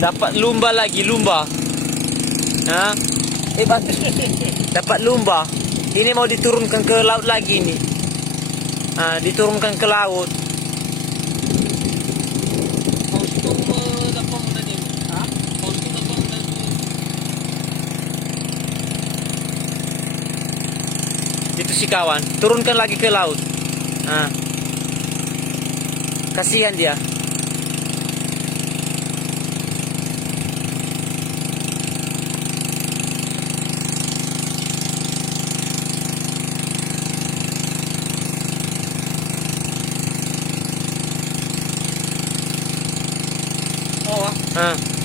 Dapat lumba lagi, lumba. Ha? Dapat lumba. Ini mau diturunkan ke laut lagi nih. Diturunkan ke laut. Itu si kawan, turunkan lagi ke laut. Kasihan dia. Oh, Ah.